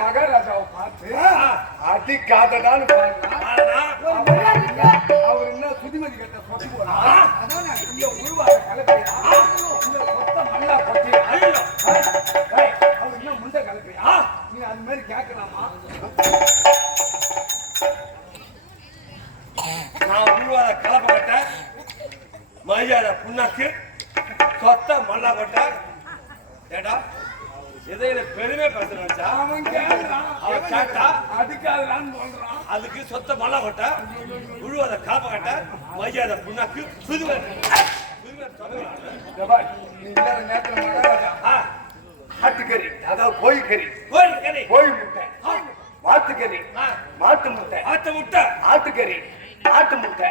மகாராஜாவை பார்த்து அடிக்காதடான்னு அவர் என்ன சுதிமதி கட்ட சொத்தி போறாங்க உருவாக கலப்பையா சொத்த மல்லா பத்தி அவர் என்ன முண்டை கலப்பையா நீ அது மாதிரி கேட்கலாமா? நான் உருவாத கலப்பை கட்ட மரியாதை புண்ணாக்கு சொத்த மல்லா பட்ட ஏடா எதையில பெருமை பேசுறா அவன் கேட்டா அதுக்காகலான்னு சொல்றான். அதுக்கு சொத்த மல்லா கொட்ட உழுவாத காப்ப கட்ட மரியாதை புண்ணாக்கு புதுவர் ஆட்டுக்கறி அதாவது கோழிக்கறி கோழி முட்டை மாட்டுக்கறி மாட்டு முட்டை ஆட்டு முட்டை ஆட்டுக்கறி ஆட்டு முட்டை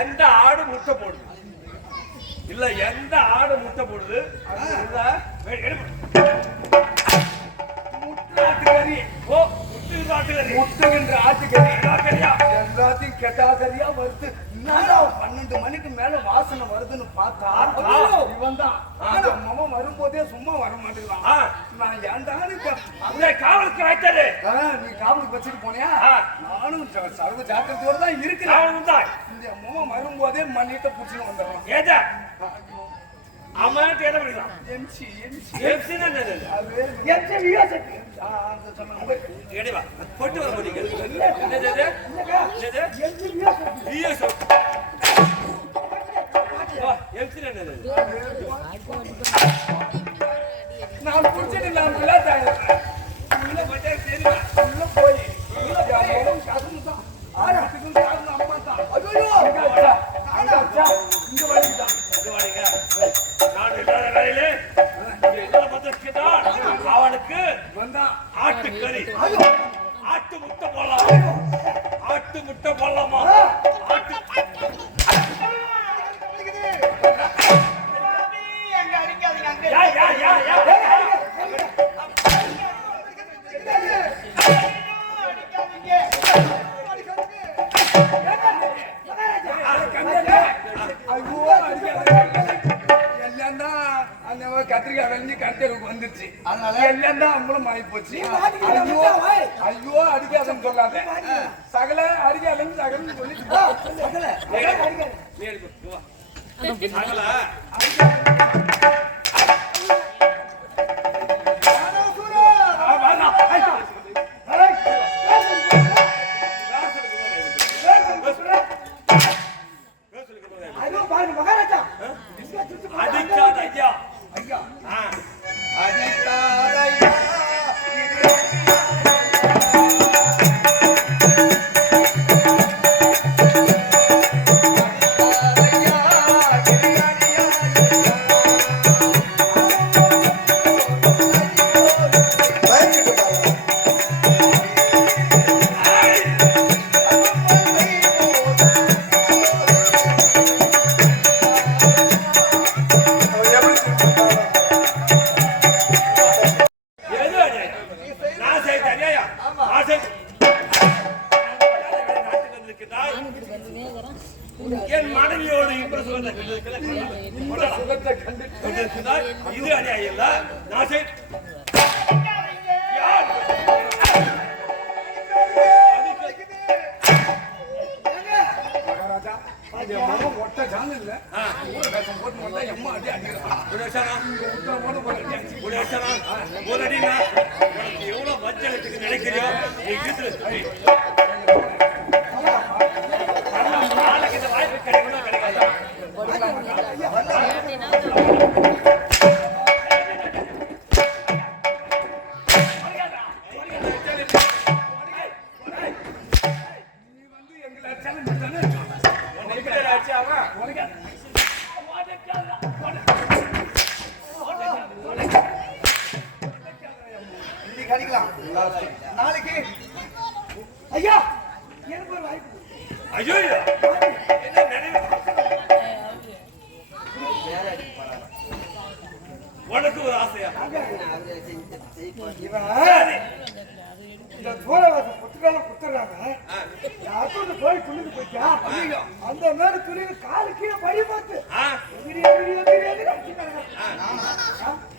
எந்த ஆடு முட்டை போடுது இல்ல எந்த ஆடு முட்டை போடுது ஆட்டுக்கறி முட்டுகின்ற ஆட்டுக்கறி எல்லாத்தையும் கெட்டாக்கறியா வருது. 12 மணிக்கு மேல வாசனை வருதுன்னு பார்த்தா இவன் தான் மாமன் வரும்போதே சும்மா வர மாட்டேங்கிறான். நான் ஏன்டா காவலுக்கு வைத்தது நீ காவலுக்கு வச்சுட்டு போனியா? நானும் சர்வ ஜாக்கிரதையோட தான் இருக்கிறேன். இந்த மாமன் வரும்போதே மண்ணிட்ட புடிச்சு வந்துடுறான். ஏதா அம்மாட்ட என்ன பண்ணிக்கலாம்? எம்சி எடிவா போட்டு வர போறீங்க. நான் குடிச்சிட்டு நான் விளையாட்டாங்க உள்ள போயிட்டே தெரியுமா? உள்ள போய் கசந்துதான் ஆறாட்டுக்கும் காரணம் அம்மா தான். இங்க வாடிதான் அவனுக்கு ஆட்டுக்கறி ஆட்டு முட்டை போடலாம். ஆட்டு முட்டை போடலாமா? கத்திரிக்காய் விளைஞ்சு கட்டருக்கு வந்துருச்சு. எல்லாம் தான் அம்பளம் ஆகி போச்சு. ஐயோ அடிக்காதன்னு சொல்லாத. சகல அடிக்காதன்னு சகலன்னு சொல்லி கொண்டிருக்கிறாய். என் மனைவியோடு இன்ப சுகத்தை கொண்டிருக்கிறாய். இது அநியாயம் இல்ல. நான் செய் யார் ஒட்ட ஜான் இல்ல போட்டு வந்தா எம்மா அடி அடிக்கிறான். எவ்வளவு மஞ்சளுக்கு நினைக்கிறியோ நீ நாளைக்கு இந்த வாய்ப்பு கிடைக்கணும் கிடைக்காது. நாளைக்கு ஐயா எனக்கு ஒரு வாய்ப்பு. ஐயோ என்ன நினைவு உனக்கு ஒரு ஆசையா? இந்த தூரவாசம் புத்துக்காலம் குத்துறாங்க. யாருக்கும் போய் துணிந்து போயிட்டா அந்த மாதிரி துணிந்து காலு கீழே படி பார்த்து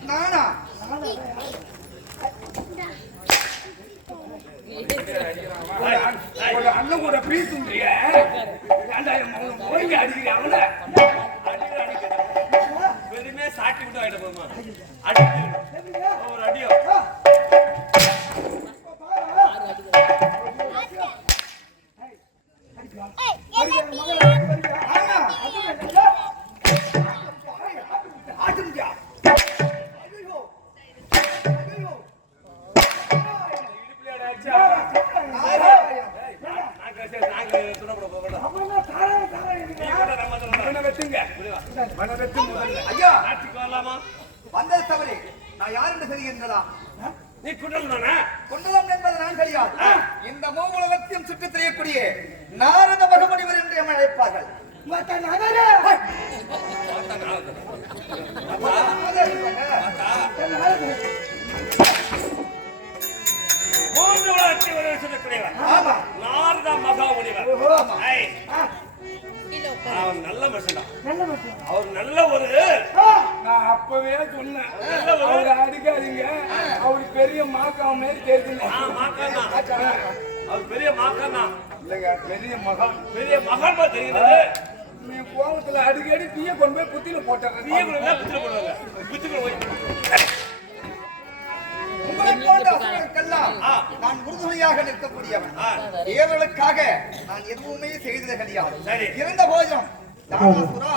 நானா அண்ணன் கூட பீசுங்க அடிக்கிறாங்க. பெருமே சாட்டி விட்டு ஆயிட்ட போமா அடிக்க ஒரு அடியோ வந்தது தவறு. நான் யார் என்று தெரிகின்றதா? நீ குண்டலம் குண்டலம் என்பது நான் கிடையாது. இந்த மூவுலகத்தையும் சுற்றி தெரியக்கூடிய நாரத மகமுனிவர் என்று எம்மை அழைப்பார்கள். மூன்று உலகத்தை ஒரு சொல்லக்கூடியவர் நாரத மகாமுனிவர். அவன் நல்ல மனுஷன். அவர் நல்ல ஒரு நான் அப்பவே சொன்னேன் அவரை அடிக்காதீங்க. அவரு பெரிய மாக்கா மாதிரி தெரியுது. அவர் பெரிய மாக்கானா இல்லைங்க பெரிய மகன். பெரிய மகன் தெரிகிறது. நீ கோபத்துல அடிக்கடி தீய கொண்டு போய் புத்தியில போட்டாங்க. தீய கொண்டு போய் புத்தியில போடுவாங்க. புத்திக்குள்ள போய் உங்களை போன்ற அசுரர்களுக்கெல்லாம் நான் உறுதுணையாக நிற்கக்கூடியவன். இவர்களுக்காக நான் எதுவுமே செய்தது கிடையாது. இருந்த போதும் தானாசுரா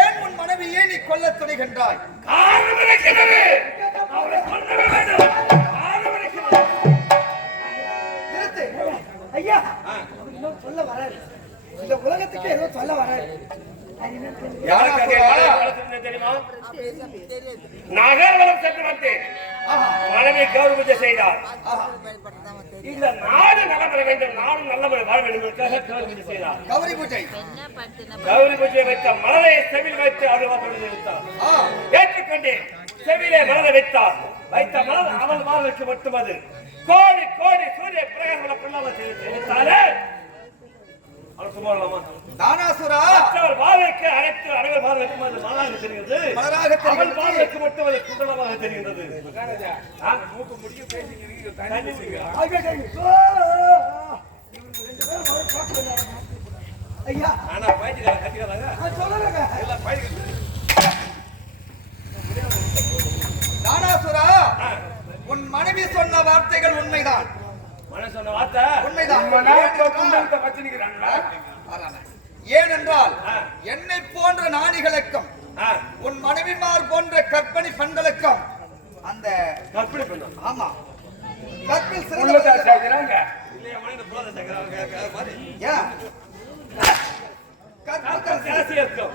ஏன் உன் மனைவியை நீ கொல்ல துணிகின்றாய்? காரணம் இருக்கிறது. அவரை கொல்ல வேண்டும். காரணம் இருக்கிறது. நிறுத்து ஐயா. இன்னும் சொல்ல வராது. இந்த உலகத்துக்கு ஏதோ சொல்ல வராது. தெரியுமா? நகர்வலம் சக்கரவர்த்தி மனைவி கௌரி பூஜை செய்தார். இந்த நாடு நலமர வேண்டும், நாடும் நல்ல வாழ வேண்டும் கௌரி பூஜை செய்தார். கௌரி பூஜை கௌரி பூஜை வைத்த மலரை செவில் வைத்து அருள்வாக்கு வைத்தார். ஏற்றுக்கொண்டு செவிலே மலரை வைத்தார். வைத்த மலர் அவள் வாழ்வுக்கு மட்டும் அது கோடி கோடி சூரிய பிரகாசம் பிள்ளாமல் செய்தாரே. அவர் சும்மா தானாசுரா அவர் வாழ்வுக்கு அனைத்து அனைவர் வாழ்வுக்கும் அது மலராக தெரிகிறது. அவள் வாழ்வுக்கு மட்டும் அது குண்டலமாக தெரிகின்றது. மூக்கு முடிக்க பேசி ஐயா ஆனா பயிற்சிக்கார கட்டிக்கிறாங்க சொல்லுங்க எல்லாம் பயிற்சி. தானாசுரா உன் மனைவி சொன்ன வார்த்தைகள் உண்மைதான். மனைவி சொன்ன வார்த்தை உண்மைதான். ஏனென்றால் என்னை போன்ற நாணிகளுக்கும் உன் மனைவிமார் போன்ற கற்பனை பெண்களுக்கும் அந்த கற்பனை பெண்ணும். ஆமா கற்பில்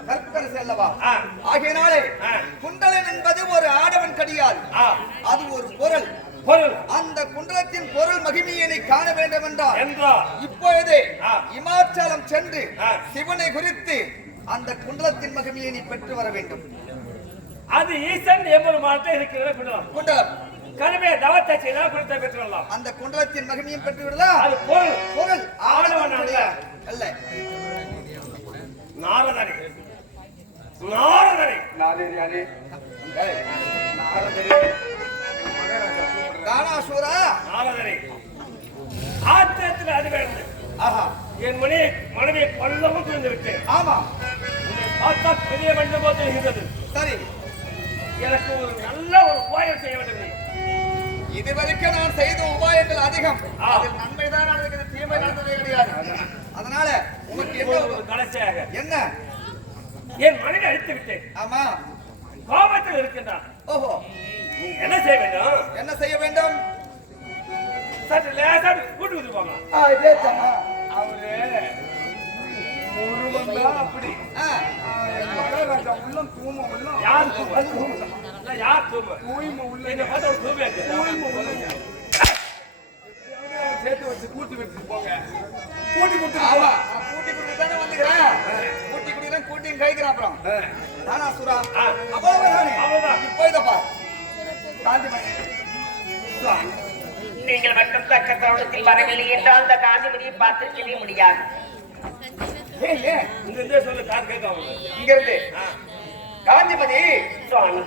கற்பரசு அல்லவா? ஆகையினாலே குண்டலன் என்பது ஒரு ஆடவன் கிடையாது. அது ஒரு பொருள். அந்த குண்டலத்தின் பொருள் மகிமையினை காண வேண்டும் என்றால் இப்பொழுதே இமாச்சலம் சென்று சிவனை குறித்து அந்த குண்டலத்தின் மகிமையினை பெற்று வர வேண்டும். அது ஈசன் எம்பெருமானத்தை இருக்கிற குண்டலம். கருமே தவத்தை செய்தால் குண்டத்தை பெற்று வரலாம். அந்த குண்டலத்தின் மகிமையும் பெற்று விடலாம். அது பொருள் ஆடவன் அல்ல. நாதேரி யாரு நாரதரி தானாசூரா நாரதரி ஆத்திரத்தில் அது வேண்டும். ஆஹா என் மனைவியை கொல்லவும் புரிந்து விட்டேன். ஆமா உன்னை பார்த்தா பெரிய வேண்டும் போது தெரிகிறது. சரி எனக்கு ஒரு நல்ல ஒரு உபாயம் செய்ய வேண்டும். இதுவரைக்கும் நான் செய்த உபாயங்கள் அதிகம். அதில் நன்மைதான் நடக்கிறது, தீமை நடந்ததே கிடையாது. அதனால உங்களுக்கு என்ன ஒரு கடைசியாக என்ன? என் மனைவி அடித்து விட்டேன். ஆமா கோபத்தில் இருக்கின்றான். ஓஹோ நீ என்ன செய்ய வேண்டும்? என்ன செய்ய வேண்டும்? சற்று லேசா கூட்டு கொடுப்பாங்க. இதே தானா அவரு முருகன் அப்படி மகாராஜா உள்ளம் தூம உள்ளம் யார் யார் தூம தூய்மை உள்ள என்ன பார்த்து ஒரு தூமையா தூய்மை உள்ள சேர்த்து வச்சு கூட்டி வச்சுட்டு போங்க. கூட்டி கொடுத்து கூட்டி கொடுத்து தானே வந்துக்கிறேன். கூட்டி குடிக்கிறேன் கூட்டியும் கைக்கிறேன். அப்புறம் நானா சுரா அவ்வளவுதான். இப்போ இதப்பா காந்தி நீங்கள் மட்டும் தக்க தருணத்தில் வரவில்லை என்றால் அந்த காந்திமதியை பார்த்திருக்கவே முடியாது. ஏன் இங்க இருந்தே சொல்லு, காது கேட்காம. இங்க இருந்து காந்திமதி சுவாமி,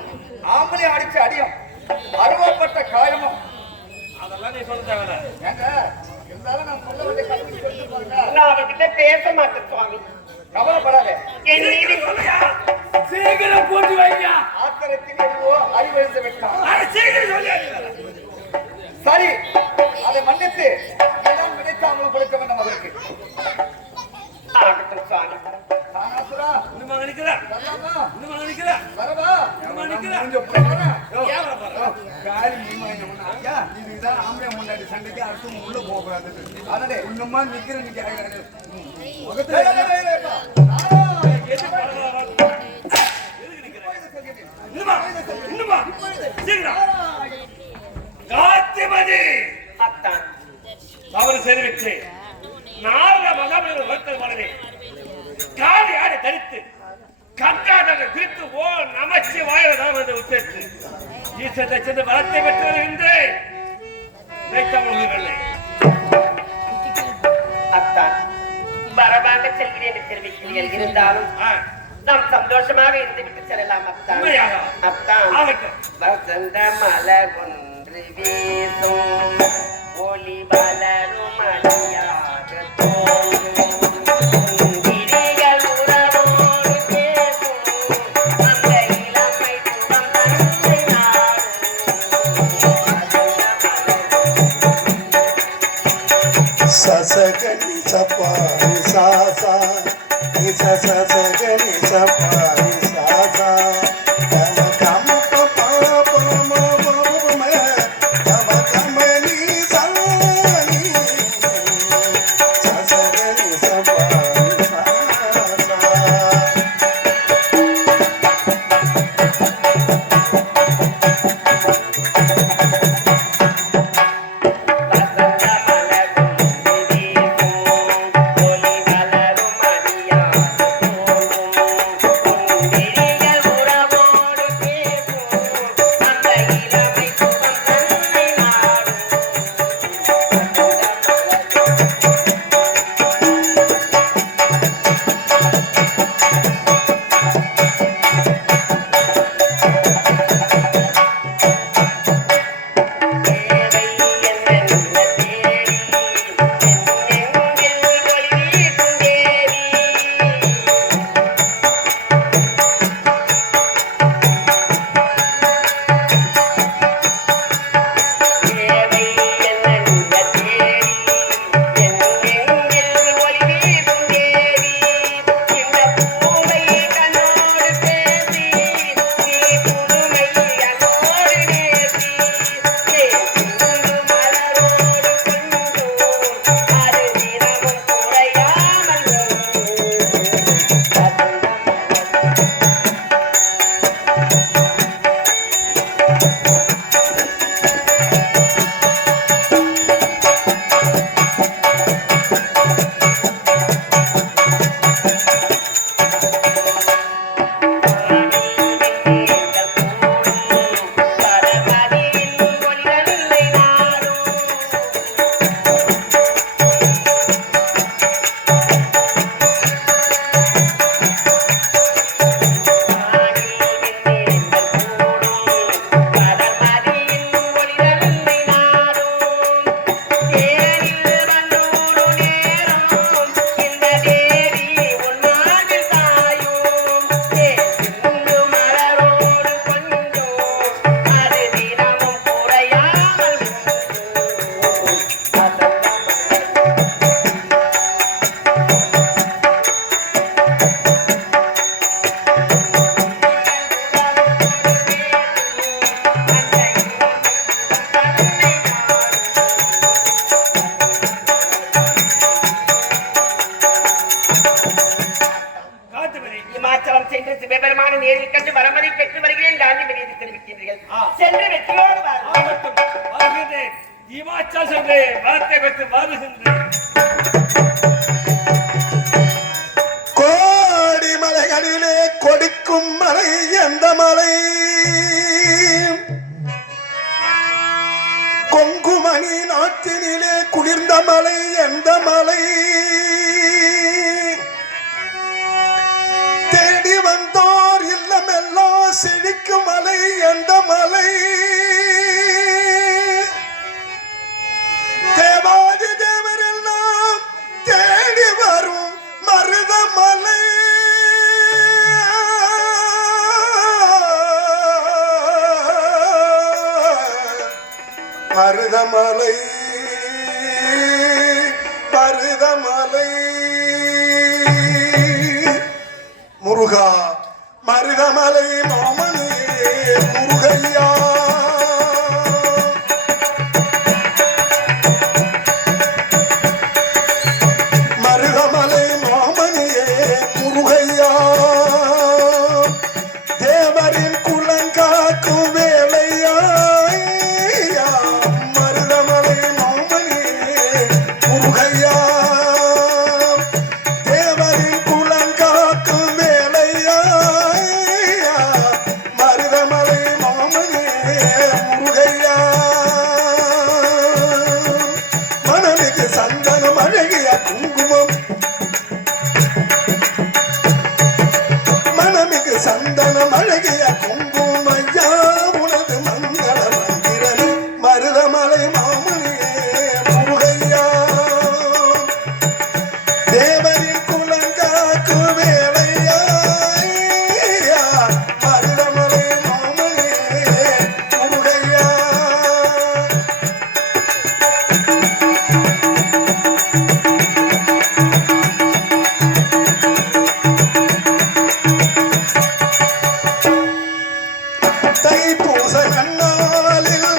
ஆம்பளை அடிச்ச அடியும் அருவப்பட்ட காயமும் அதெல்லாம் நீ சொல்ல தேவையில்ல. ஏங்க இருந்தாலும் நான் சொல்ல வேண்டிய கல்வி சொல்லிருப்பாங்க. நான் அவர்கிட்ட பேச மாட்டேன் சுவாமி. கவலைப்படாத. என் மீது சீக்கிரம் கூட்டி வைங்க. ஆத்திரத்தில் எதுவோ அறிவெழுந்து விட்டான். சீக்கிரம் சொல்லி. சரி அதை மன்னித்து இடம் விடைக்காமல் கொடுக்க வேண்டும் அதற்கு. ஆகட்டும் சுவாமி. தானாசுரா இன்னுமா நிக்கிறா? வரலாமா? இன்னுமா நிக்கிறா? வரவா? இன்னுமா நிக்கிறா? ஏன் வர போற? காரி முன்னாடி இதுதான் ஆம்பளை முன்னாடி சண்டைக்கு அடுத்து உள்ள போகாது. அதனே இன்னுமா நிக்கிற நிக்க முகத்துல எது பரவாயில்ல? எதுக்கு நிக்கிறா? இன்னுமா சீக்கிரம். காந்திமதி அத்தான், தவறு செய்துவிட்டு நாரத மகாபலிபுர வருத்தல் மனதை காலி ஆடை தரித்து கங்காதனை பிரித்து ஓ நமச்சி வாயதான் வந்து உச்சரித்து ஈஸ்வரத்தை சென்று வளத்தை பெற்று வருகின்றேன். அத்தான், வரவாங்க செல்கிறேன் என்று தெரிவிக்கிறீர்கள். இருந்தாலும் நாம் சந்தோஷமாக இருந்துவிட்டு செல்லலாம் அத்தான். உண்மையாக? அத்தான், ஆகட்டும். வசந்த மலர் ஒன்று வீசும் ஒளி வளரும் அழியாத தோன்றும் விழிகள் உறவோடு பேசும் அந்த இளமை சுகம் தந்தை நாடும். சசகனி சப்பாரி சாசா ni சசகனி சப்பாரி சாசா கம கம பப பம பம கம கம நீ சானி சசகனி சப்பாரி சாசா வசந்த மலர் ஒன்று வீசும் ஒளி வளரும் அழியாத தோன்றும் நேரில் கண்டு வரமனை பெற்று வருகிறேன் காந்தி மரியாதை தெரிவிக்கிறீர்கள். சென்று வெற்றியோடு வாருங்கள். வருகிறேன். இமாச்சல் சென்றேன். வரத்தை பெற்று வருகின்றேன். கோடி மலைகளிலே கொடிக்கும் மலை எந்த மலை? கொங்குமணி நாட்டினிலே குளிர்ந்த மலை எந்த மலை? தேடி வந்தோர் இல்லமெல்லாம் செழிக்கும் மலை எந்த மலை? தேவாதி தேவரெல்லாம் தேடி வரும் மருதமலை. மருதமலை மருதமலை முருகா மருதமலை மாமனே முருகையா. மருதமலை மாமனியே முருகையா. தேவரின் குலங்காக்கும் வேலையா. மருதமலை மாமனியே முருகையா. தேவரின் குலங்காக்கும் வேலையா. மருதமலை மாமனியே முருகையா. மனமிகு சந்தனம் அழகிய குங்குமம். மனமிகு சந்தனம் அழகிய குங்குமையா. உனது மங்கள மந்திரமே மருதமலை மாமனியே முருகையா. தேவரின் குலங்காக்கு வேலையா. மருதமலை மாமனியே முருகையா. தைப்பூச நன்னாளில்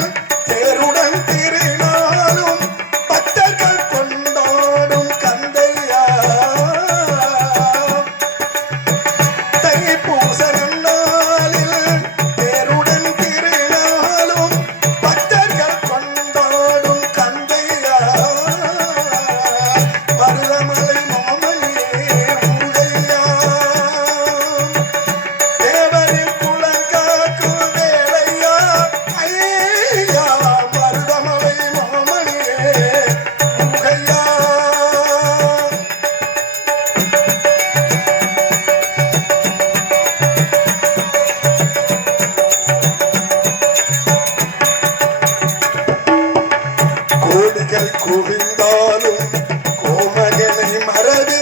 தேருடன் திருநாளும் பக்தர்கள் கொண்டாடும் கந்தையா. தைப்பூச நன்னாளில் தேருடன் திருநாளும் பக்தர்கள் கொண்டாடும் கந்தையா. மருதமலை மாமனியே முருகையா. தேவரின் குலங்காக்கு வேலையா. ஐயா மருதமலை மாமனியே முருகையா. கோடிகள் குவிந்தாலும் கோமகனை மறவே.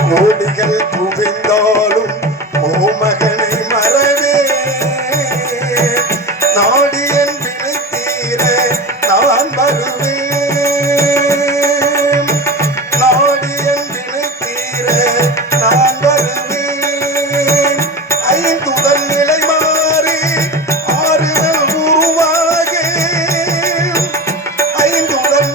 கோடிகள் குவிந்தாலும் கோமகனை மறவே. நாடியன் வினை தீர நான் வருவேன். நாடியன் வினை தீர நான் வருவேன். ஐந்துதல் நிலை மாறி ஆறுதல் உருவாகி. ஐந்துதல்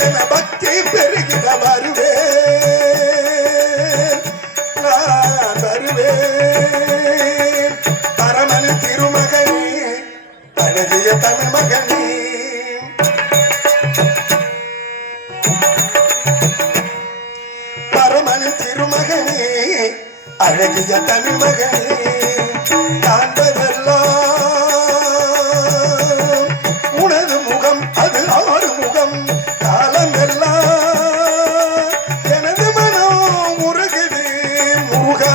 மேலென பக்தி பெருகிட வருவேன் நான் வருவேன் பரமன் திருமகனே அழகிய தமிழ் மகனே பரமன் திருமகனே அழகிய தமிழ் மகனே காண்பதெல்லாம் உனது முகம் அது ஆறு முகம் காலமெல்லாம் எனது மனம் முருகுது முருகா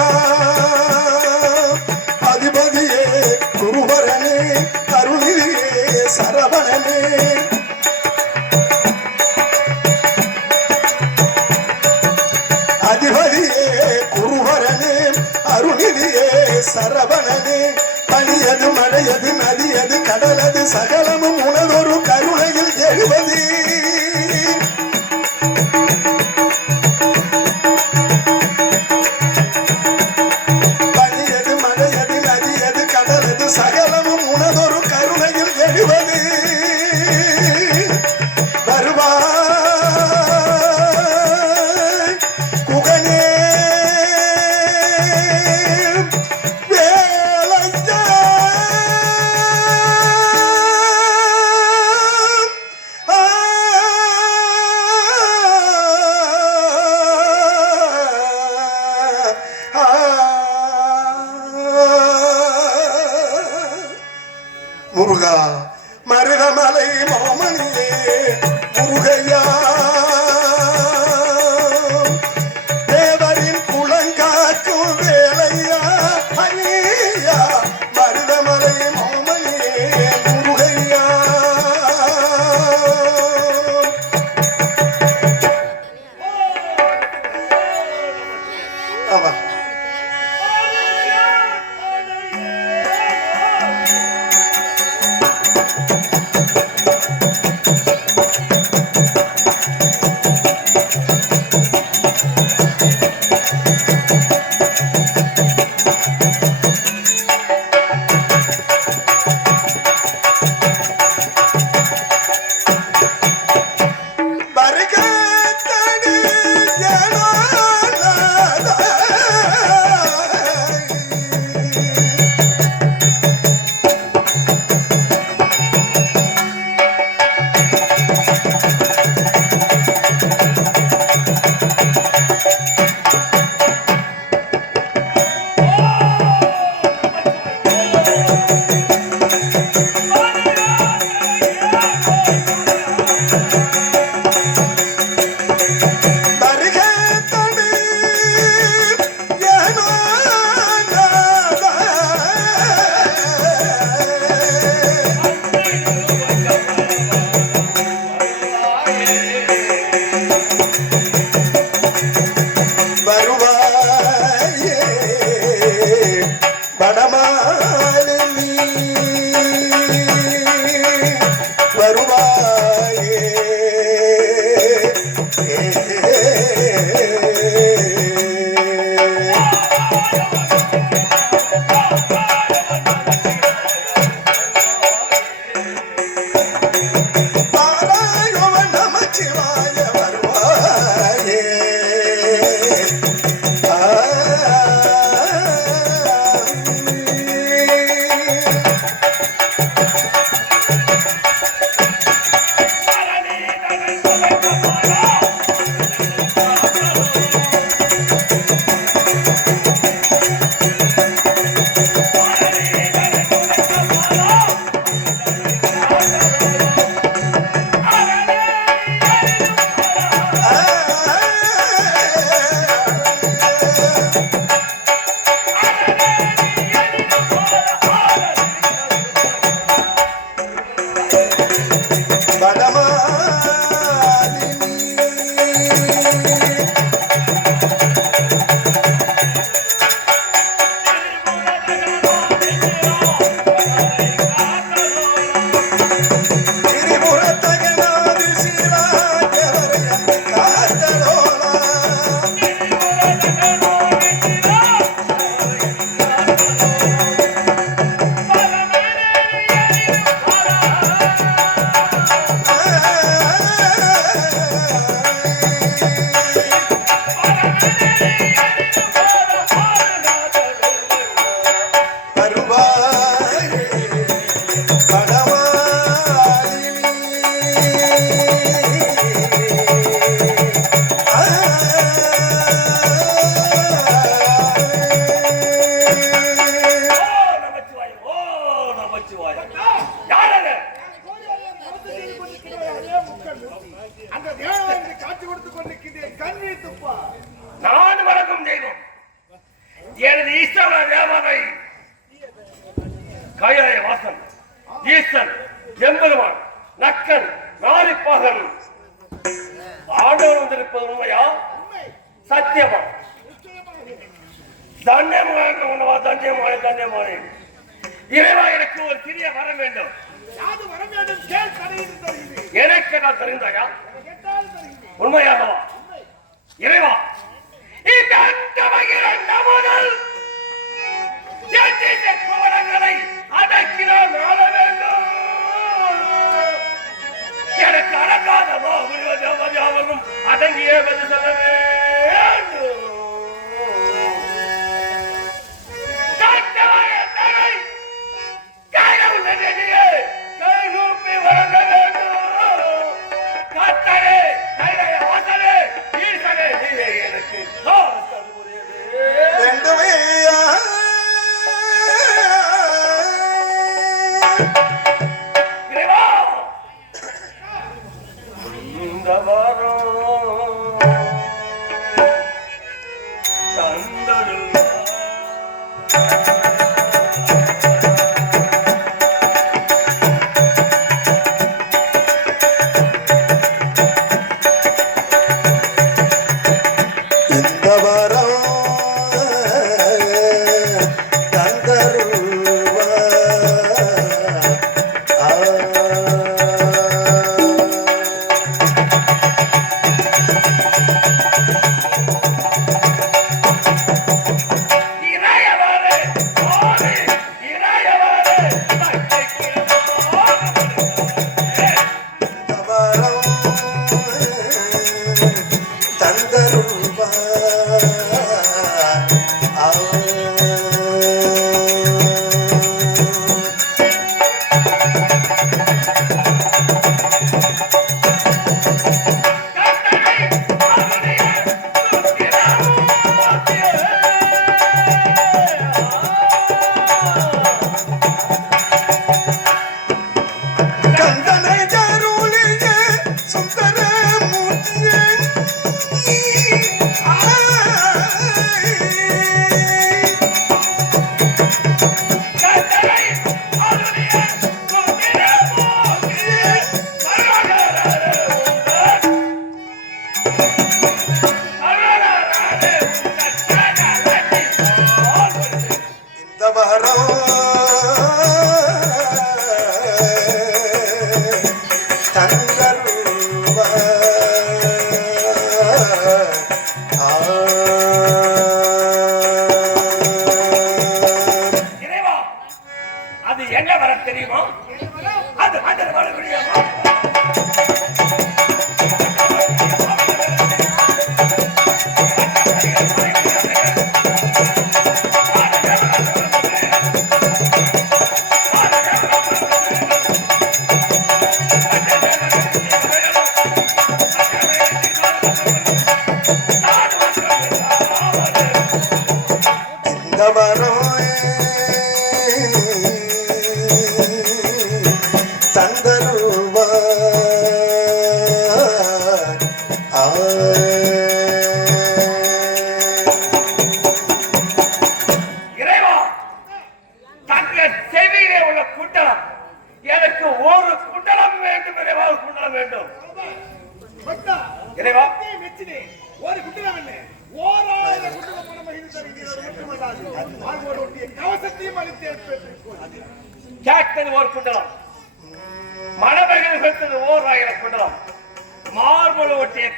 அதிபதியே குருவரனே அருளிலே சரவணனே அதிபதியே குருவரனே அருணிதியே சரவணனே பனியது மழையது நதியது கடலது சகலமும் உனதொரு கருணையில் எழுவது பனியது மழையது நதியது கடலது சகலமும் உனதொரு கருணையில் எழுவது வருவாய் குகனே முருகா மருதமலை மாமணியே முருகையா தேவரின் குளங்காக்கும் வேலையா ஐயா மருதமலை மாமணியே முருகையா ஆமா வடமாலினி அந்த தேவனுக்கு காட்சி கொடுத்துக் கொண்டிருக்கிறேன். கண்ணி துப்பா நான் வணக்கம் தெய்வம் எனது ஈஸ்வர தேவனை கைலாய வாசன் ஈசன் எம்பெருமான் நக்கன் நாரிப்பாகன் ஆண்டவர் வந்திருப்பது உண்மையா சத்தியமா? தன்யமான உணவா தன்யமான இறைவா எனக்கு ஒரு சிறிய வரம் வேண்டும். எனக்கு நான் தெரிந்தாயா? உண்மையாகவா? இறைவா இந்த முதல் அடக்கினால் ஆள வேண்டும். எனக்கு அடங்காத யாவரும் அடங்கியே பதில் சொல்ல வேண்டும்.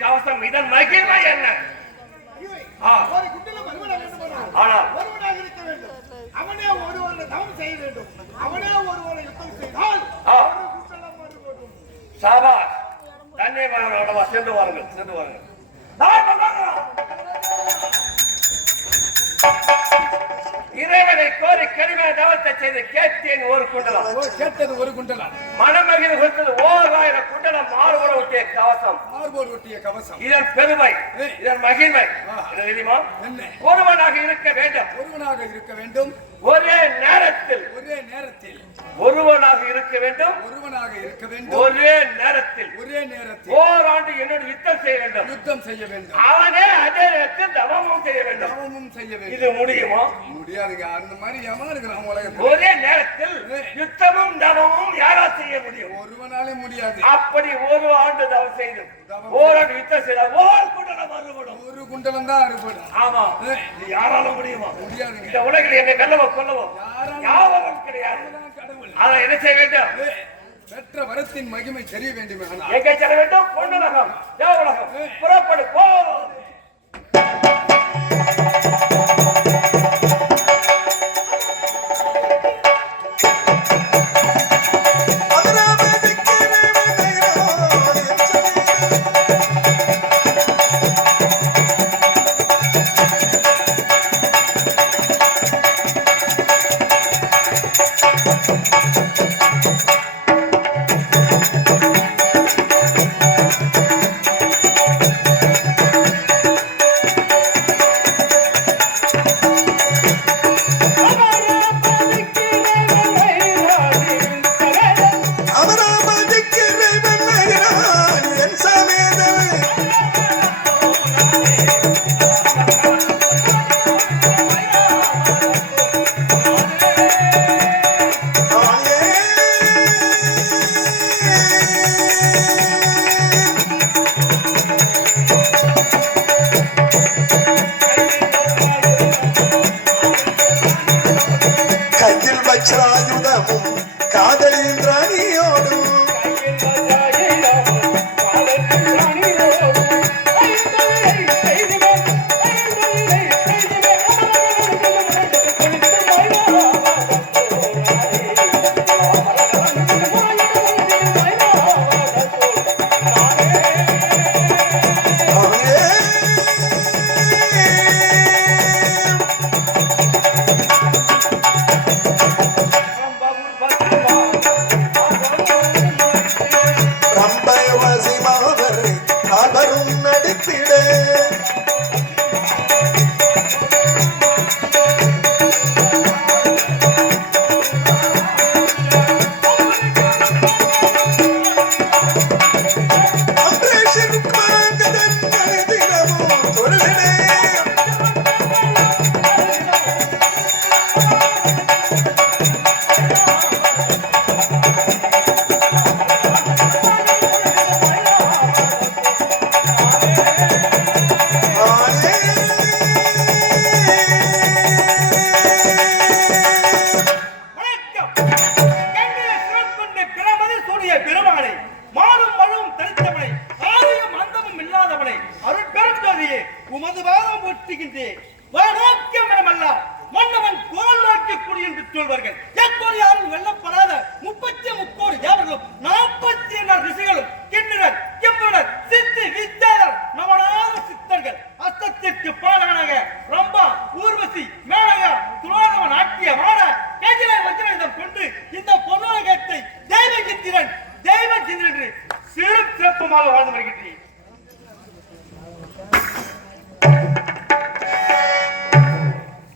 கவசம் இதன் மகிமை என்ன? அவனே ஒருவரை தவம் செய்ய வேண்டும். அவனே ஒருவரை யுத்தம் செய்தால் சாபாஷ். தன்னை சென்று வாருங்கள், சென்று வாருங்கள். இறைவனை கோரி கடுமையான தவத்தை செய்து கேட்டேன் ஒரு குண்டலம். கேட்டது ஒரு குண்டலம். மணமகிழ் கொடுத்தது 1000 குண்டலம் மார்போடு ஒட்டிய கவசம். மார்போடு ஒட்டிய கவசம். இதன் பெருமை, இதன் மகிமை தெரியுமா? ஒருவனாக இருக்க வேண்டும். ஒருவனாக இருக்க வேண்டும். ஒரே நேரத்தில் ஒருவனாக இருக்க வேண்டும். ஒரே நேரத்தில் ஓராண்டு என்னோடு யுத்தம் செய்ய வேண்டும். அவனே அதே நேரத்தில் தவமும் செய்ய வேண்டும். இது முடியுமா? முடியாதுங்க. அந்த மாதிரி ஏமா இருக்கிறான் உலகத்தில். ஒரே நேரத்தில் யுத்தமும் தவமும் யாரா செய்ய முடியும்? ஒருவனாலே முடியாது. அப்படி ஒரு ஆண்டு தவம் செய்து ஓராண்டு யுத்தம் செய்தால் ஒரு குண்டலம் அறுபடும். ஒரு குண்டலம் தான் அறுபடும். ஆமா, இது யாரால முடியுமா? முடியாதுங்க. இந்த உலகில் என்னை வெல்லவோ கொல்லவோ யாவரும் கிடையாது. அதை என்ன செய்ய வேண்டும்? பெற்ற வரத்தின் மகிமை தெரிய வேண்டும். எங்கே செல்ல வேண்டும்? பொன்னுலகம், தேவலகம். புறப்படு, போ. வஜ்ராயுதமும் காதலின் ராணியோடும்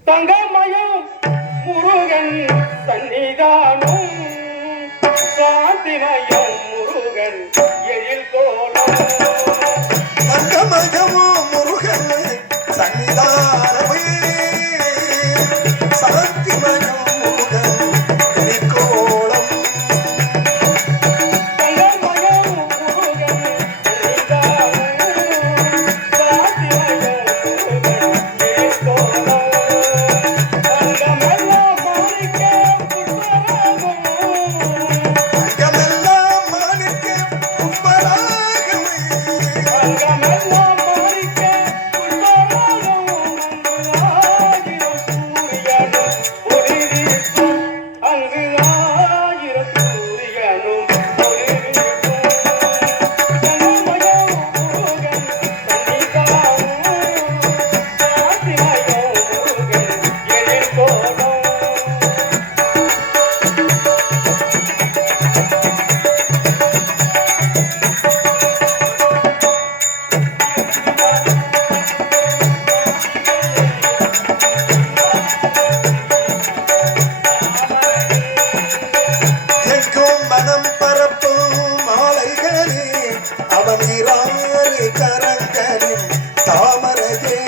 தங்கமயம் முருகன் சன்னிதானம் சாந்திமயம் முருகன் எழில் கோலம் தங்கமயமும் முருகன் சன்னிதானமே சாந்திமயம் முருகன் எழில் கோலம் தங்கமயம் முருகன் சன்னிதானம் சாந்திமயம் முருகன் எழில் கோலம் அங்கமெல்லாம் கரங்களின் தாமரையே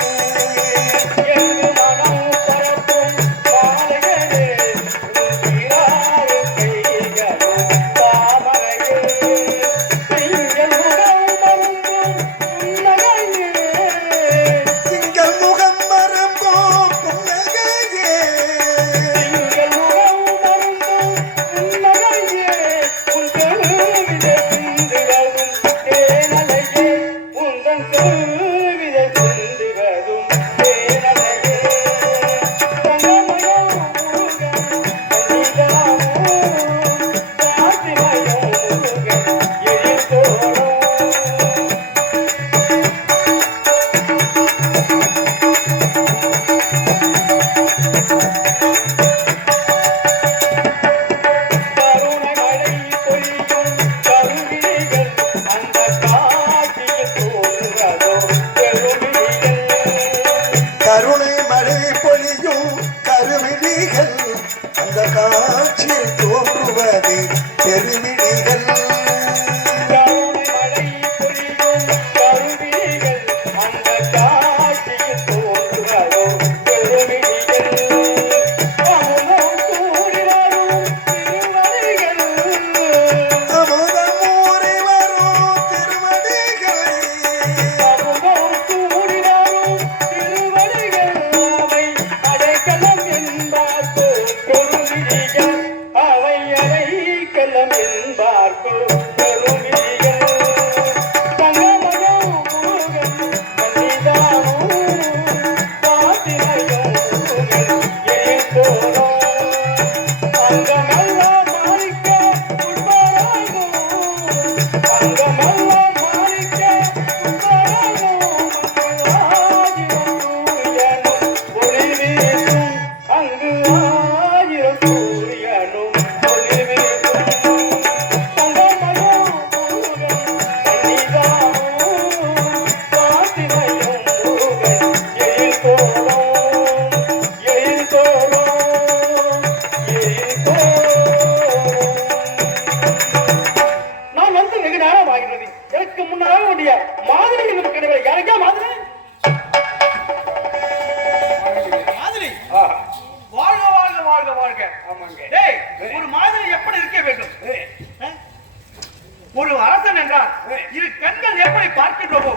ஒரு அரசன் என்றால் இரு கண்கள் எப்படி பார்க்கின்றோமோ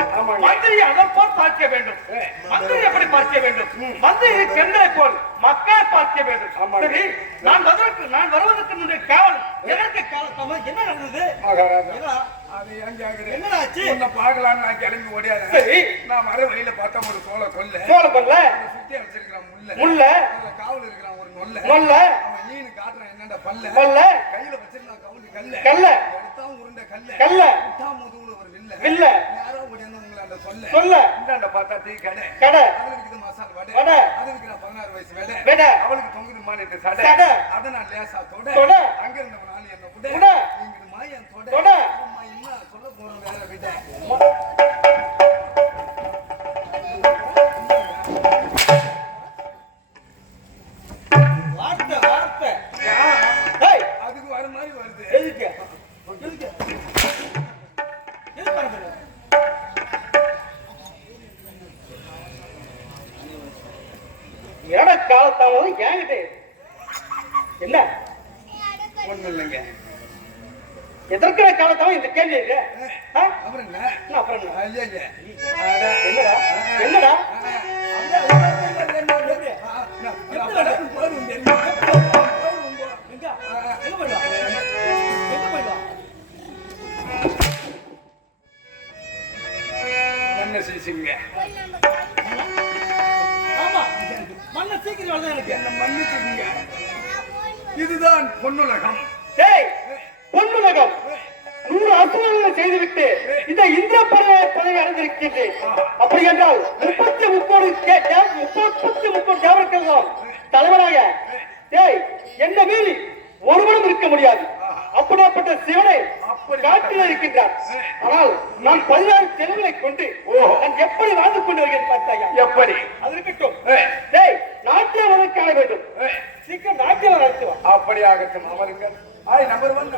மந்திரி அதற்போல் பார்க்க வேண்டும். மந்திரி எப்படி பார்க்க வேண்டும்? மந்திரி கண்களை போல் மக்களை பார்க்க வேண்டும். சரி, நான் வருவதற்கு முன்னே காவல் எதற்கு காலத்தாம என்ன நடந்தது? என்னடாச்சு? பார்க்கலாம் நான் கிளம்பி ஓடியாரு. சரி, நான் வர வழியில பார்த்தா ஒரு சோழ கொல்ல சுத்தி அடிச்சிருக்கிறான் முள்ள காவல் இருக்கிறான் ஒரு நொல்ல அவன் ஈனு காட்டுறான் என்னடா பல்ல கையில வச்சிருந்தான் கவுண்டு கல்ல எடுத்தாவும் உருண்டை கல்ல விட்டா முதுகுல ஒரு வில்ல யாரோ ஓடியாந்து உங்களை அந்த சொல்ல இந்தாண்ட பார்த்தா டீ கடை அதுல இருக்குது மசால் வடை அது இருக்கிற 16 வயசு வெடை அவளுக்கு தொங்குது மானிட்டு சடை அத நான் லேசா தொட அங்க இருந்தவன் நாள் என்ன புட இங்க மாயன் தொட அம்மா என்ன சொல்ல போறோம் வேற விட வார்த்தை அதுக்கு வர மாதிரி வருது. எதுக்கு எட காலத்தாவது ஏங்கிட்டு என்ன ஒண்ணு இல்லைங்க. எதற்கிற காலத்தாவது இந்த கேள்வி இருக்கு. அப்புறம் என்னடா என்ன செய்யுங்க? ஆமா, மண்ணை சீக்கிரம் எனக்கு என்ன மன்னிச்சுங்க. இதுதான் பொன்னுலகம். பொன்னுலகம் 100 அசுரங்களை செய்துவிட்டு இந்த இந்திர பதவி அடைந்திருக்கின்றேன். அப்படி என்றால் 33 தேவர்கள் தலைவராக என்ன மீறி ஒருவனும் இருக்க முடியாது. அப்படிப்பட்ட சிவனை காட்டில் இருக்கின்றார். ஆனால் நான் 16 செல்வங்களை கொண்டு நான் எப்படி வாழ்ந்து கொண்டு வருகிறேன் பார்த்தாயா? எப்படி அது இருக்கட்டும். நாட்டியம் வந்து காண வேண்டும். சீக்கிரம் நாட்டியம் நடத்துவோம். அப்படி ஆகட்டும். அவருக்கு நம்பர் 1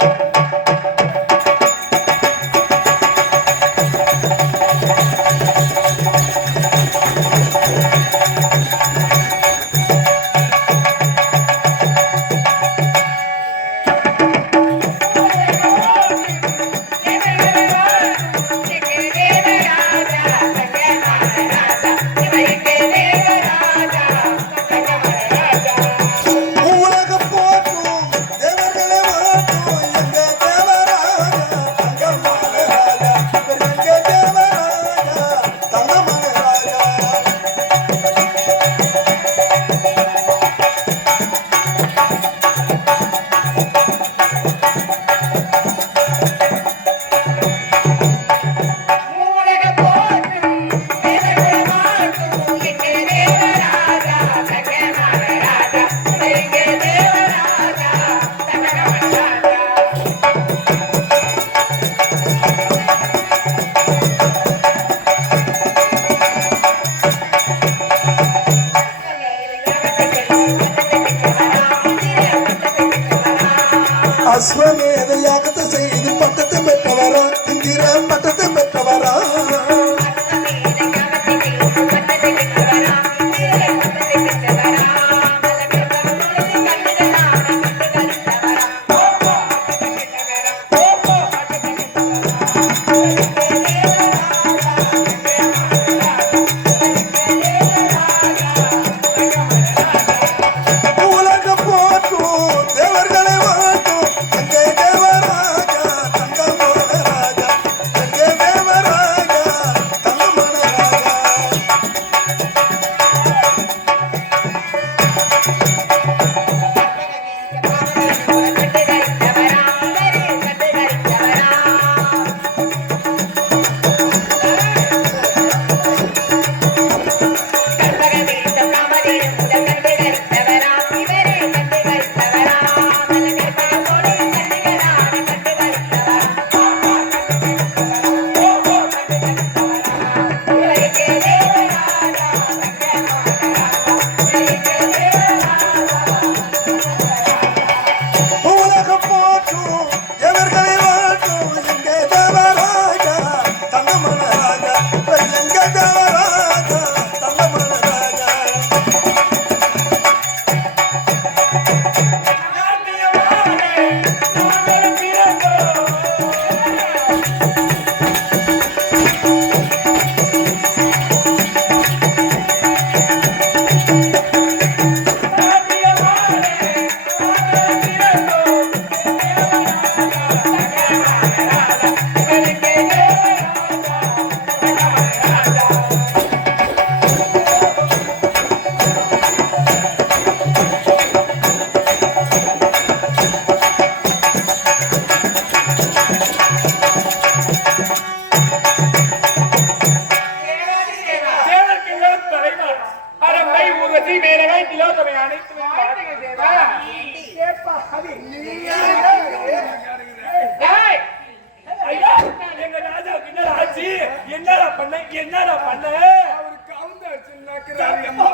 என்னடா பண்ண அவரு கவுந்தாச்சு நக்கறாரு அம்மா.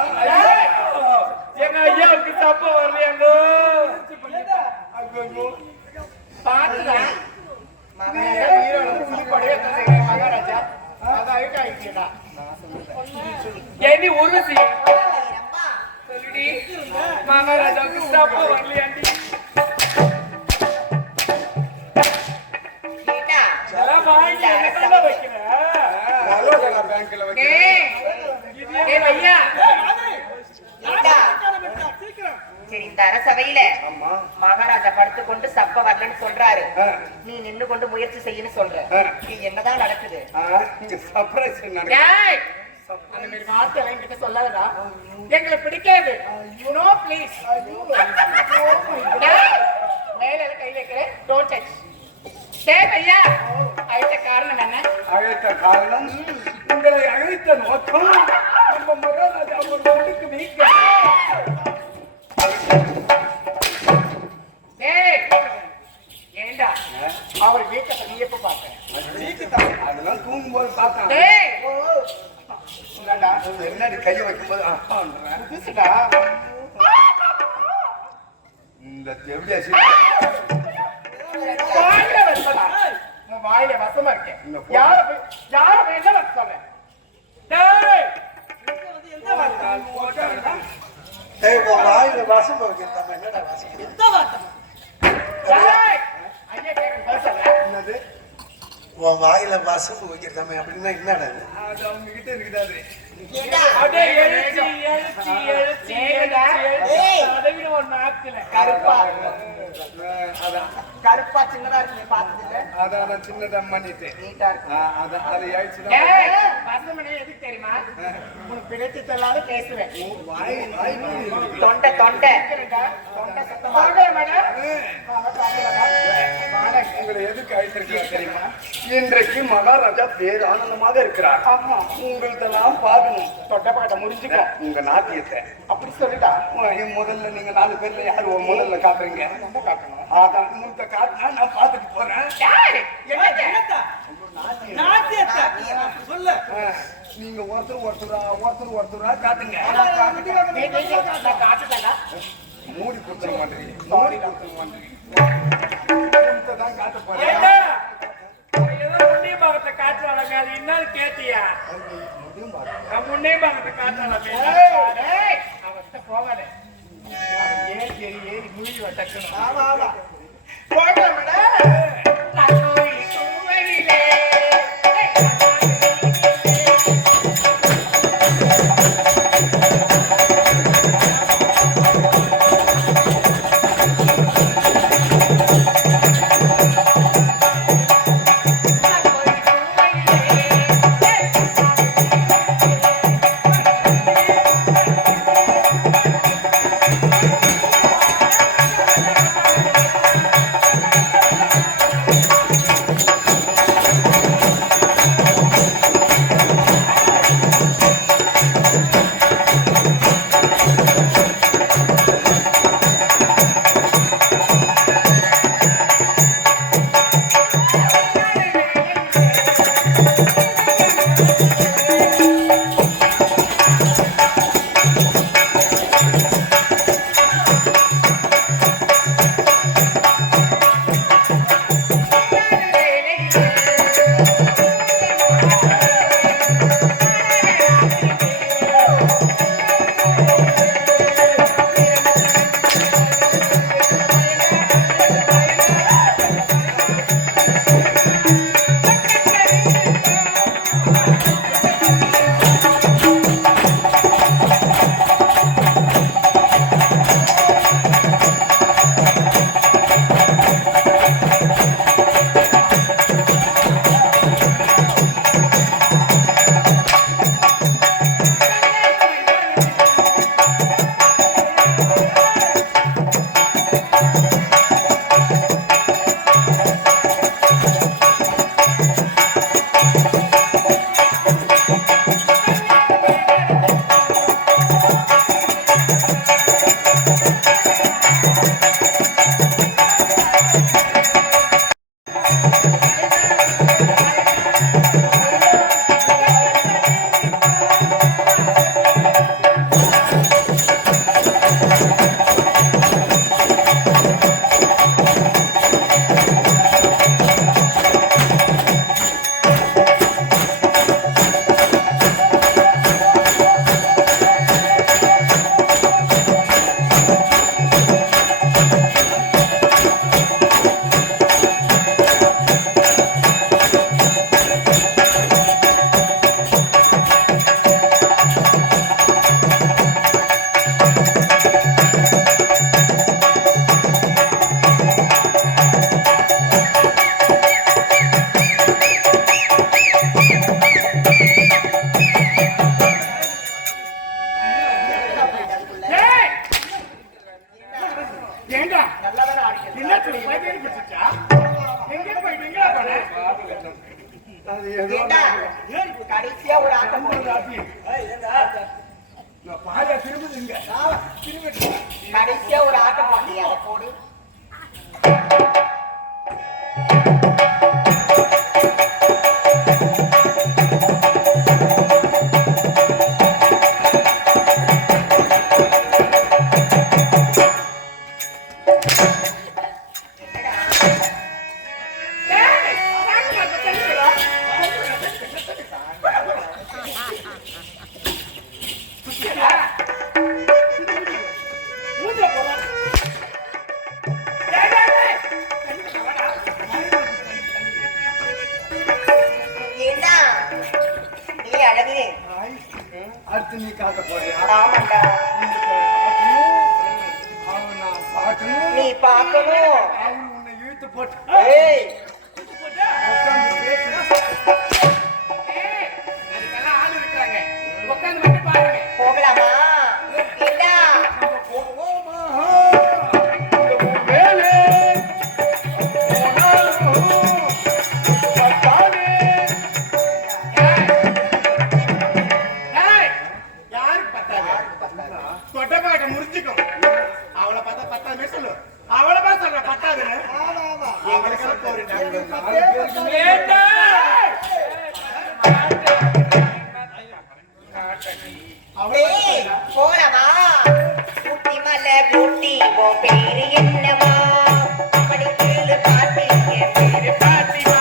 எங்க ஐயாவுக்கு தப்ப வரலையாங்க ஐயோ பாத்துடா ஏண்டி உருசி சொல்லுடி மகாராஜாவுக்கு தப்ப வரலையாண்டி கேட்டா இதெல்லாம் வாங்கி என்ன வைக்கிற பரோடா பேங்க்ல வைக்க ஏய் ஐயா கேட்டா சரி இந்த அரசவையில ஆமா மகாராஜா படுத்துக்கொண்டு சப்ப வரலன்னு சொல்றாரு ஆ. நீ நின்னு கொண்டு முயற்சி செய்யன்னு சொல்ற ஆ. நீ என்னதான் நடக்குது இங்க சர்ப்ரைஸ் நடக்குது. ஏய் அந்த மாதிரி வார்த்தை என்கிட்ட சொல்லாதடா எங்களை பிடிக்காது நோ ப்ளீஸ் மேல கை வைக்கிறேன் டோன்ட் டச் டேய் ஐயா அழைத்த காரணம் என்ன அழைத்த காரணம் உங்களை அழைத்த நோக்கம் நம்ம மகாராஜா ஒரு வீட்டுக்கு வீக்க டேய் ஏண்டா அவர் வீட்டை நீ எப்ப பார்த்த அதெல்லாம் தூங்கும்போது பார்த்தான் டேய் என்னடா என்னடி கையை வைக்கும்போது அப்பான்றேன் புதுசுடா இந்த எப்படி வாயில வச்சடா உன் வாயில வசமா இருக்கேன் யார வேணா வச்ச சொல்றேன் டேய் வாயில வாசம் வைக்கிறதாம என்னடா வாசம் டேய் ஐயா கேக்குற பேசல என்னது உன் வாயில வாசம் வைக்கிறதாம அப்படின்னா என்னடா இது? அது அவங்க கிட்ட இருக்குது அப்படியே எழுச்சி தடவின ஒரு நாக்குல கருப்பா அதான் கருப்பா சின்னதா இருக்கு நீ பார்த்தது அதான் நான் சின்னதா பண்ணிட்டேன் நீட்டா இருக்கு அதான் அது ஆயிடுச்சுன்னா ஏய் வசமனே எதுக்கு தெரியுமா உனக்கு பிடித்து சொல்லாத பேசுவேன் வாய் வாய் இருக்குது. தொண்டை தொண்டை தொண்டை சத்தமா மேடம் உங்களை எதுக்கு அழைத்திருக்கிறார் தெரியுமா இன்றைக்கு மகாராஜா பேர் ஆனந்தமாக இருக்கிறார் ஆமா உங்களுக்கெல்லாம் பார்க்கணும் தொண்டை பக்கத்தை முடிஞ்சுக்க உங்க நாட்டியத்தை அப்படி சொல்லிட்டா முதல்ல நீங்க 4 பேர்ல யார் முதல்ல காட்டுறீங்க தொண்டை காட்டணும் அதான் உங்கள்கிட்ட காட்டினா நான் பார்த்துட்டு போறேன் நீங்க ஒருத்தரா காட்டுங்க மூடி கொடுத்துட மாட்டேங்க மூடி கொடுத்துட மாட்டேங்க தான் காட்ட போறேன் ஏண்டா ஏதோ முன்னே பாகத்தை காட்டுறாங்க அது என்னன்னு கேட்டியா நான் முன்னே பாகத்தை காட்டுறாங்க அவர்கிட்ட போகாத ஏறி முழி டக்குன்னு ஆமா ஆமா போகலாம் மேடம் ஆ ஒரு ஆட்டம் போடு. பாயா திரும்புதுங்க கடைசியா ஒரு ஆட்டம் போடு, அதை போடு. ஏண்டா நீ அழகு. அடுத்து நீ காட்ட போறியா ஆமாண்டா, அவன் நான் பார்க்கணும் நீ பார்க்கணும். அவன் உன்னை இழுத்து போட்டு ஏய், உட்கார்ந்து பேசு. போகலாமா? ஏண்டா போவோமா? இந்த மேலே போனாலும் பத்தாதே. யாருக்கு பத்தாது? தொட்டப்பாட்ட முடிஞ்சுக்கும். அவளை பார்த்தா பத்தாதுமே சொல்லு. அவளை பார்த்து சொல்ற பத்தாதுன்னு. எங்களுக்கெல்லாம் போறீங்க. நாலு பேருக்கு ஏய், போகலாமா? ஊட்டி மலை ஊட்டி, உன் பேரு என்னம்மா? அப்படி கேளு பாட்டி, என் பேரு பாட்டிமா.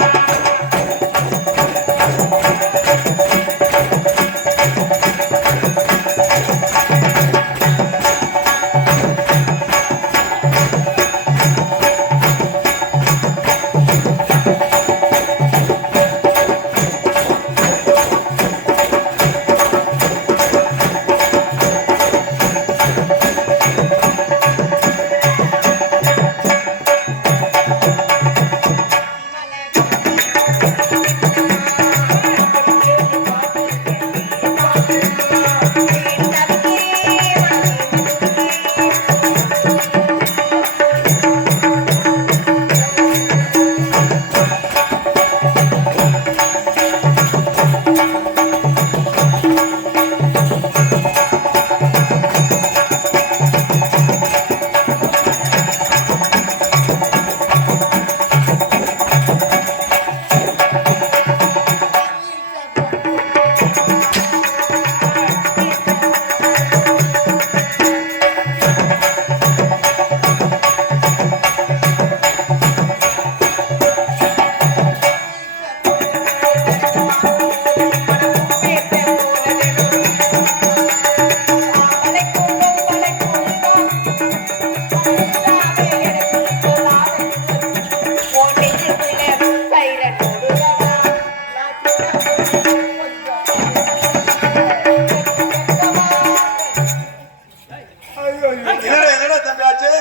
என்னடா தம்பி ஆச்சு?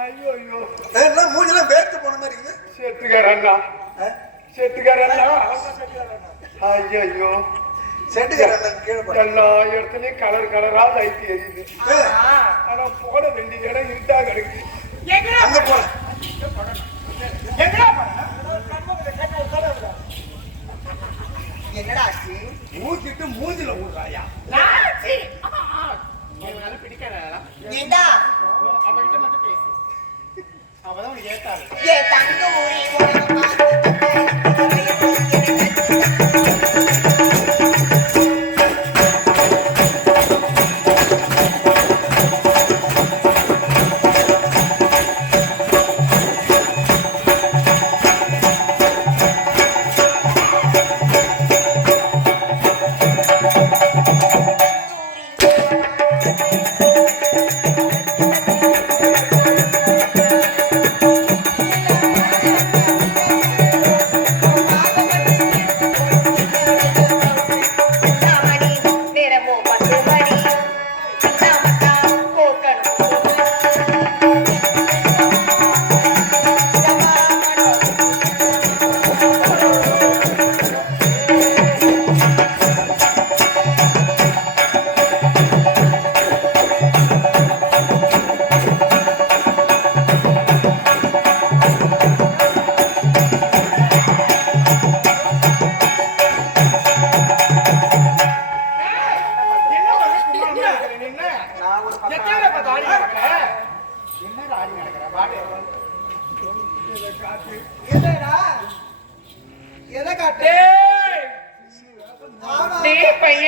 ஐயோ என்ன மூஞ்சிலாம் வேர்த்து போன மாதிரி இருக்குது? செட்டுக்காரண்ணா செட்டுக்காரண்ணா ஐயோ செட்டுக்காரன் கீழே போடு. எல்லா இடத்துலயும் கலர் கலரா லைட் எரியுது. ஆனா போட வேண்டிய இடம் இருட்டா கிடக்கு. அங்க போற. என்னடா ஆச்சு? ஊத்திட்டு மூஞ்சில ஊடுறாயா? ஏண்டா அவகிட்ட மட்டும் பேசு. அவதான் உனக்கு ஏத்தாரு. என் தங்க ஊரி உனக்கு பார்த்து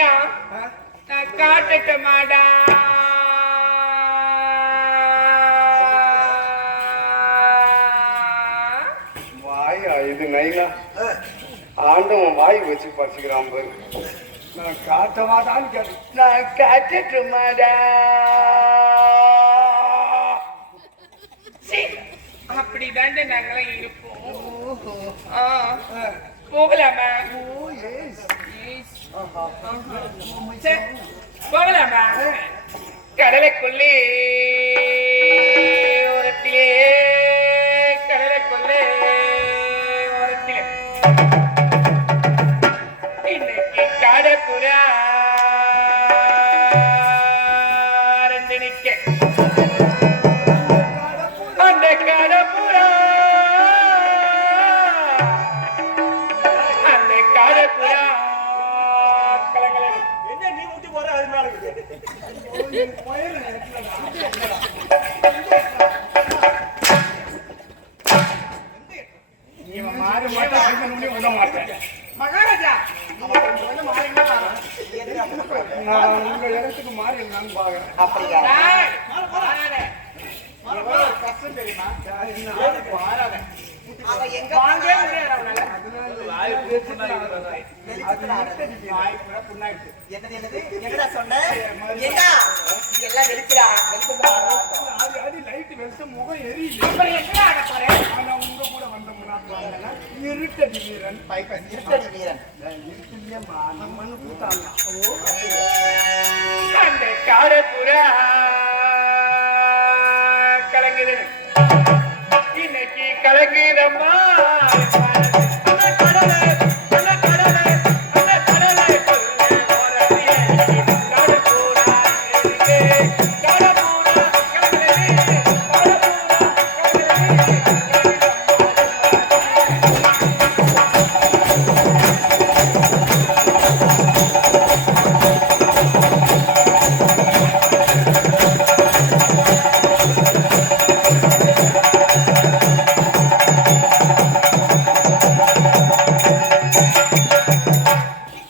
ஐயா நான் காட்டட்டுமாடா வாயா இது நைனா ஆண்டவன் வாய் வச்சு பறிச்சுக்கிறான் பாரு. நான் காட்டவாதான்னு கேட்டு நான் காட்டட்டுமாடா. அப்படிதாண்ட நாங்களாம் இருப்போம். போகலாமா? சரி, போகலாமா? கடலைக்குள்ளே ஓரத்திலே கடலைக்குள்ளே ஓரத்திலே இன்னைக்கு கடப்புறா ரெண்டு நிக்க அந்த கடப்புறா அந்த கடப்புறா கலங்கலன் என்ன நீ முட்டி போற அது மேல இருக்குது. இவன் மாறி மாட்டான் விட மாட்டேன். மகாராஜா நான் உங்க இடத்துக்கு மாறி நான் பாக்குறேன். கஷ்டம் தெரியுமா என்னடா சொன்ன எங்கா எல்லாம் வெளுத்துடா லைட் வெளிச்ச முகம் எரியுது. ஆனா உங்க கூட வந்தோம்னா இருட்டடி வீரன் இருட்டடி வீரன் இருக்குல்லம்மா நம்மன்னு கூட்டாங்க. அந்த கடப்புறா கலங்குது இன்னைக்கு கலங்குதம்மா அந்த கடலை அந்த கடலை அந்த கடலை கொல்ல போறதியே கடப்புறா கடப்புறா கலங்குது கடப்புறா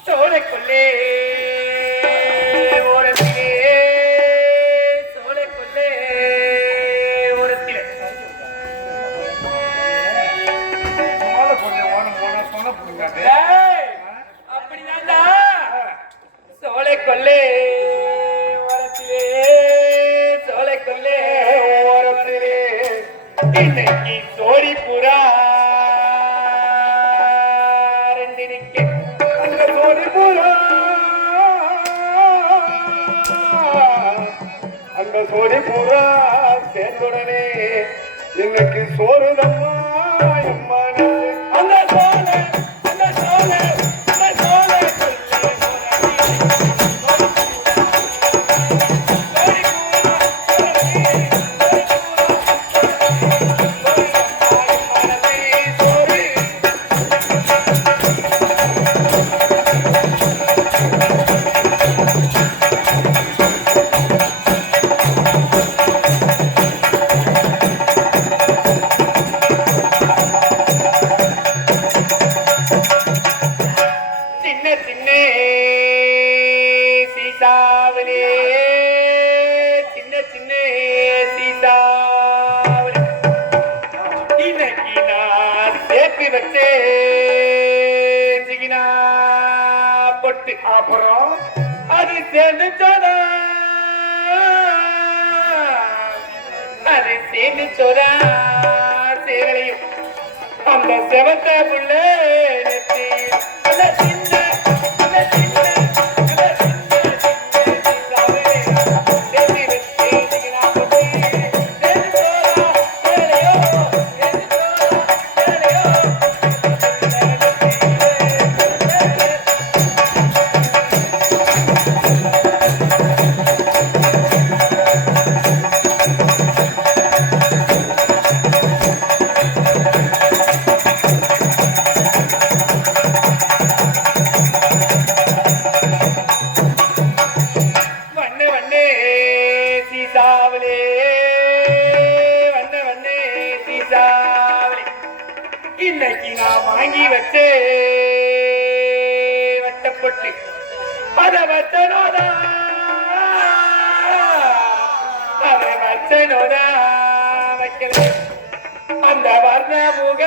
சோலைக்குள்ளே ஓரத்திலே சோலைக்குள்ளே ஓரத்திலே மாலை கொஞ்சம் ஓரம் போனா சொன்ன போடுங்காது. ஏய், அப்படிதான்டா சோலைக்குள்ளே ஓரத்திலே சோலைக்குள்ளே ஓரத்திலே இன்னைக்கு சோடி புறா ரெண்டு நிக்க அந்த சோடி பூரா அந்த சோடி பூரா சேர்ந்துடனே இன்னைக்கு சோறுதம்மா எம்மா அந்த சோலை அந்த சோலை அந்த சோலை சின்ன சின்ன சீசாவிலே சின்ன சின்ன சீசாவிலே இன்னைக்கு நான் சேர்த்து வச்சேன் சிகினா பொட்டு அப்புறம் அது சேர்ந்து சொன்னா அது சேர்ந்து சொன்னா சேவலையும் அந்த செவத்த புள்ள நெத்தி அந்த சின்ன அந்த சின்ன அந்த சின்ன சீசாவிலே சேர்த்து வச்சேன் சிகினா பொட்டு சேர்ந்து சொன்னா சேலையோ சேர்ந்து சொன்னா சேலையோ வச்சனோதா அதை வச்சனோதா வைக்கிறேன் அந்த வர்ண முக